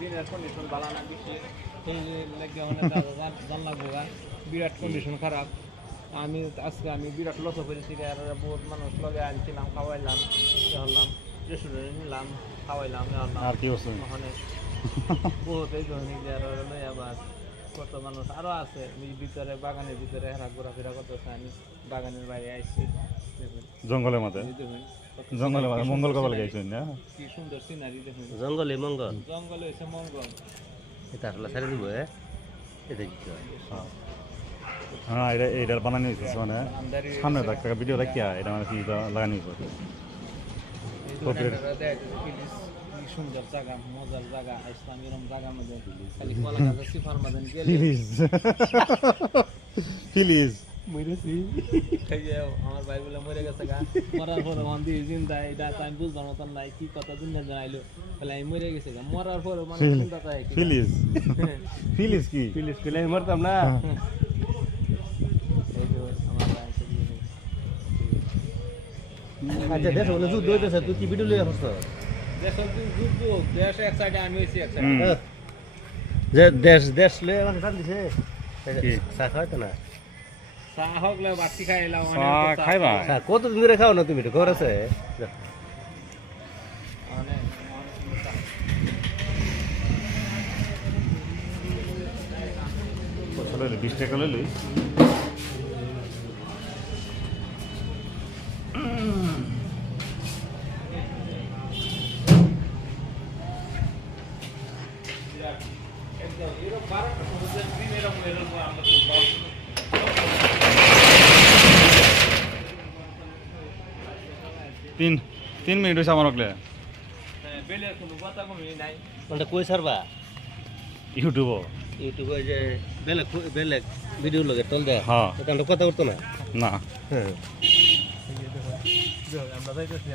দিনের কন্ডিশন ভালো না বেশি এই লাগে অনেক জান লাগবো বিরাট কন্ডিশন খারাপ আমি আজকে বিরাট লস করেছি আর বহুত মানুষ লগে আনছিলাম খাওয়াইলাম হলাম রেস্টুরেন্টে নিলাম খাওয়াইলাম আর কি হচ্ছে ওখানে বহুত এই ধরনের আবার কত মানুষ আরো আছে ভিতরে বাগানের ভিতরে হেরা ঘোরাফেরা করতেছে আমি বাগানের বাইরে আইছি জঙ্গলের মধ্যে জঙ্গলের মধ্যে মঙ্গল কপাল গাইছেন না কি সুন্দর সিনারি দেখুন জঙ্গলে মঙ্গল জঙ্গলে হয়েছে মঙ্গল এটা আসলে ছেড়ে দিব এটা কি হ্যাঁ এটা এইটার বানানো হয়েছে মানে সামনে একটা ভিডিও রাখিয়া এটা মানে কি লাগানো হয়েছে সুন্দর জায়গা মজার জায়গা আসলাম এরকম জায়গার মধ্যে খালি কলা গাছের সিফার মধ্যে গেলে প্লিজ মরেছি আমার ভাই বলে মরে গেছে গা মরার পরে মন দিয়ে চিন্তা এটা তো আমি বুঝলাম না নাই কি কথা দুনিয়া জানাইলো তাহলে আমি মরে গেছে গা মরার পরে মানে চিন্তা তাই প্লিজ প্লিজ কি প্লিজ পেলে আমি মরতাম না আচ্ছা দেশ বলে যুদ্ধ হইতেছে তুই কি ভিডিও লইয়া হস দেশ যুদ্ধ দেশ এক সাইডে আমি হইছি এক সাইডে যে দেশ দেশ লইয়া আমাকে টান দিছে চা খাইতো না চা হকলে বাতি খাইলাম খাইবা চা কতদিন ধরে খাও না তুমি ঘর আছে লইলি 20 টাকা লইলি তিন মিনিট হয়েছে আমার ওগলে ওটা কই সারবা ইউটিউব ইউটিউবে যে বেলেগ বেলেগ ভিডিও লগে টল দেয় হ্যাঁ এটা কথা করতো না না হ্যাঁ আমরা যাইতেছি